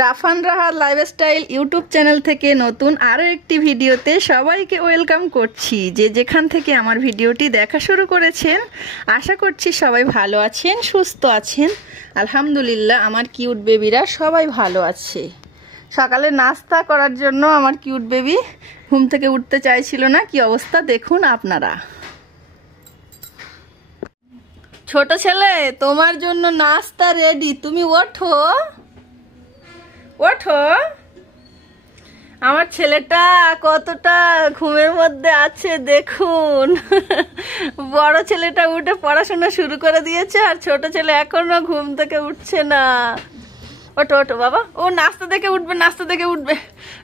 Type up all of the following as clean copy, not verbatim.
Rafan Rahat lifestyle YouTube channel থেকে নতুন আরও একটি ভিডিওতে সবাইকে ওয়েলকাম করছি। যে যেখান থেকে আমার ভিডিওটি দেখা শুরু করেছেন, আশা করছি সবাই ভালো আছেন, সুস্থ আছেন। আলহামদুলিল্লাহ আমার কিউট বেবিরা সবাই ভালো আছে। সকালে নাস্তা করার জন্য আমার কিউট বেবি ঘুম থেকে উঠতে চাইছিল না। কি অবস্থা দেখুন আপনারা। ছোট ছেলে, তোমার জন্য নাস্তা রেডি, তুমি ওঠো ওঠো। আমার ছেলেটা কতটা ঘুমের মধ্যে আছে দেখুন। বড় ছেলেটা উঠে পড়াশোনা শুরু করে দিয়েছে, আর ছোট ছেলে এখনো ঘুম থেকে উঠছে না। ওঠো ওঠো বাবা। ও নাস্তা দেখে উঠবে, নাস্তা দেখে উঠবে,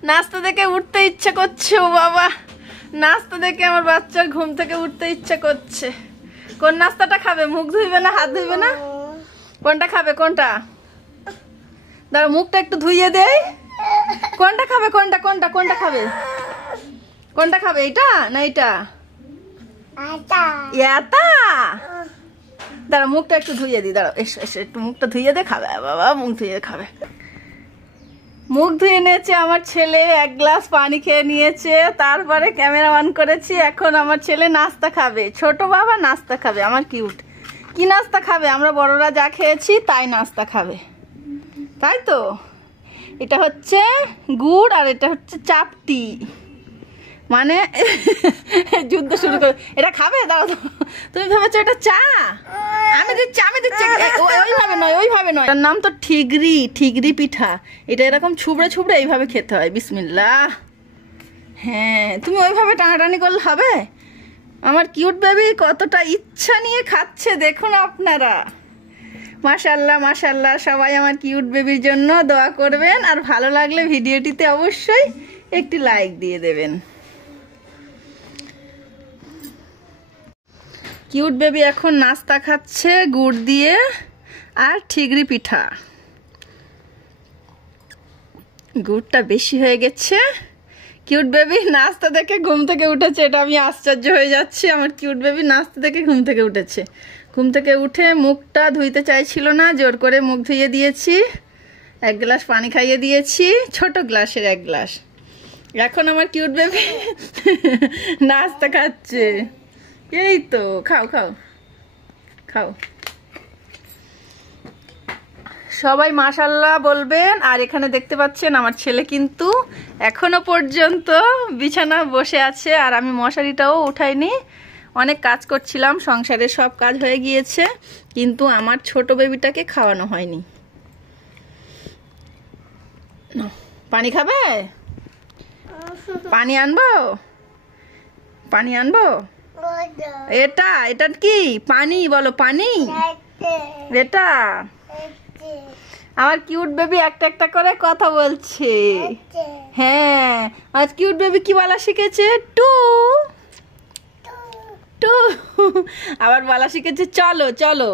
নাস্তা দেখে উঠতে ইচ্ছে করছে। ও বাবা, নাস্তা দেখে আমার বাচ্চার ঘুম থেকে উঠতে ইচ্ছে করছে। কোন নাস্তাটা খাবে? মুখ ধুইবে না হাত ধুইবে না? কোনটা খাবে? কোনটা? দাঁড়া, মুখটা একটু ধুইয়ে দেয়। কোনটা খাবে? কোনটা কোনটা কোনটা খাবে? কোনটা খাবে? এইটা না এইটা? এটা। দাঁড়া, মুখটা একটু ধুইয়ে দি। দাঁড়াও, এসো এসো, একটু মুখটা ধুইয়ে দে। খাবে বাবা, মুখ ধুইয়ে খাবে। মুখ ধুয়ে নিয়েছে আমার ছেলে, এক গ্লাস পানি খেয়ে নিয়েছে, তারপরে ক্যামেরা অন করেছি। এখন আমার ছেলে নাস্তা খাবে। ছোট বাবা নাস্তা খাবে। আমার কিউট কি নাস্তা খাবে? আমরা বড়রা যা খেয়েছি তাই নাস্তা খাবে, তাই তো? এটা হচ্ছে গুড় আর এটা হচ্ছে চাপটি, মানে যুদ্ধ শুরু করে। এটা খাবে? দাও, তুমি ভেবেছো এটা চা? আমি দিচ্ছি আমি দিচ্ছি। ওইভাবে নয়, ওইভাবে নয়। এটার নাম তো ঠিগরি, ঠিগরি পিঠা। এটা এরকম ছুবড়ে ছুবড়ে এইভাবে খেতে হয়। বিসমিল্লাহ। হ্যাঁ, তুমি ওইভাবে টানাটানি করলে হবে? আমার কিউট বেবি কতটা ইচ্ছা নিয়ে খাচ্ছে দেখুন আপনারা। মাশাআল্লাহ মাশাআল্লাহ। সবাই আমার কিউট বেবির জন্য দোয়া করবেন, আর ভালো লাগলে ভিডিওটিতে অবশ্যই একটি লাইক দিয়ে দেবেন। কিউট বেবি এখন নাস্তা খাচ্ছে গুড় দিয়ে আর ঠিগরি পিঠা। গুড়টা বেশি হয়ে গেছে। কিউট বেবি নাস্তা দেখে ঘুম থেকে উঠেছে। এটা আমি আশ্চর্য হয়ে যাচ্ছি। আমার কিউট বেবি নাস্তা দেখে ঘুম থেকে উঠেছে। ঘুম থেকে উঠে মুখটা ধুইতে চাইছিল না, জোর করে মুখ ধুইয়ে দিয়েছি। এক গ্লাস পানি খাইয়ে দিয়েছি, ছোট গ্লাসের এক গ্লাস। এখন আমার কিউট বেবি নাস্তা খাচ্ছে। এই তো, খাও খাও খাও। সবাই মাশাআল্লাহ বলবেন। আর এখানে দেখতে পাচ্ছেন আমার ছেলে কিন্তু এখনো পর্যন্ত বিছানা বসে আছে, আর আমি মশারিটাও উঠাইনি। অনেক কাজ করছিলাম, সংসারের সব কাজ হয়ে গিয়েছে, কিন্তু আমার ছোট বেবিটাকে খাওয়ানো হয়নি। পানি খাবে? পানি আনবো? পানি আনবো? এটা এটা কি পানি? বলো পানি। এটা আমার কিউট বেবি একটা একটা করে কথা বলছে। হ্যাঁ, আজ কিউট বেবি কি বলা শিখেছে? টু টু। আবার বলা শিখেছে চলো চলো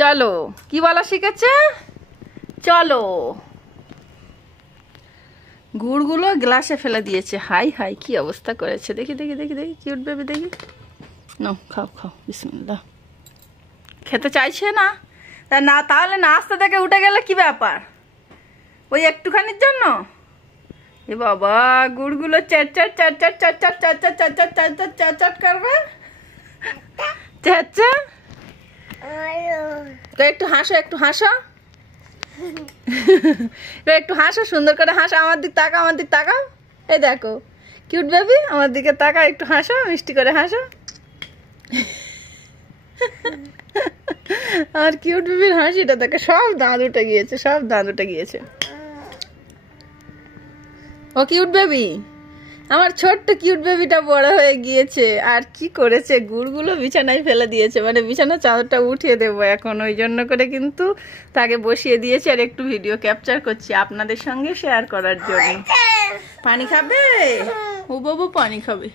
চলো। কি বলা শিখেছে? চলো। গুড়গুলো গ্লাসে ফেলে দিয়েছে। হাই হাই, কি অবস্থা করেছে। দেখি দেখি দেখি দেখি কিউট বেবি, দেখি। নাও খাও খাও, বিসমিল্লাহ। খেতে চাইছে না? তা না, তাহলে নাস্তা থেকে উঠে গেলে কি ব্যাপার? ওই একটুখানির জন্য? এ বাবা, গুড়গুলো চাট চাট চাট চাট চাট চাট চাট চাট চাট চাট চাট চাট চাট চাট করবে। চাট চাট। একটু হাসো, একটু হাসো, একটু হাসো, সুন্দর করে হাসো। আমার দিক তাকাও, আমার দিক তাকাও। এই দেখো কিউট বেবি, আমার দিকে তাকাও, একটু হাসো, মিষ্টি করে হাসো। আর কিউট বেবির হাসিটা দেখে সব দাঁত উঠে গিয়েছে, সব দাঁত উঠে গিয়েছে। ও কিউট বেবি, আমার ছোট্ট কিউট বেবিটা বড় হয়ে গিয়েছে। আর কি করেছে, গুড়গুলো বিছানায় ফেলে দিয়েছে। মানে বিছানার চাদরটা উঠিয়ে দেবো এখন, ওই জন্য করে কিন্তু তাকে বসিয়ে দিয়েছি। আর একটু ভিডিও ক্যাপচার করছি আপনাদের সঙ্গে শেয়ার করার জন্য। পানি খাবে? ও বাবু পানি খাবে,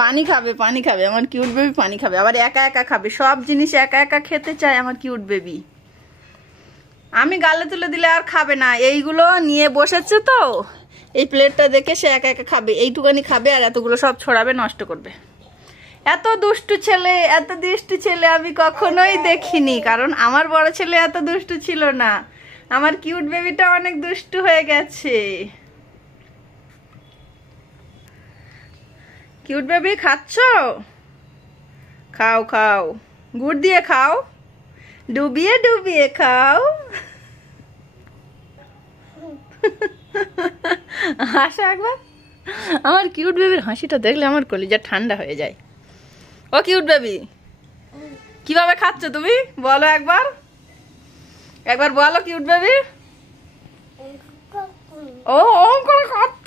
পানি খাবে, পানি খাবে। আমার কিউট বেবি পানি খাবে, আবার একা একা খাবে। সব জিনিস একা একা খেতে চায় আমার কিউট বেবি। আমি গালে তুলে দিলে আর খাবে না। এইগুলো নিয়ে বসেছে তো, এই প্লেটটা দেখে সে একা একা খাবে। এইটুকানি খাবে, আর এতগুলো সব ছড়াবে, নষ্ট করবে। এত দুষ্টু ছেলে আমি কখনোই দেখিনি, কারণ আমার বড় ছেলে এত দুষ্টু ছিল না। আমার কিউট বেবিটা অনেক দুষ্টু হয়ে গেছে। কিউট বেবি খাচ্ছ? খাও খাও, গুড় দিয়ে খাও, ডুবিয়ে ডুবিয়ে খাও। হাসো একবার। আমার কিউট বেবির হাসিটা দেখলে আমার কলিজা ঠান্ডা হয়ে যায়। ও কিউট বেবি, কিভাবে খাচ্ছ তুমি বলো একবার, একবার বলো কিউট বেবি। ও করে খাচ্ছ।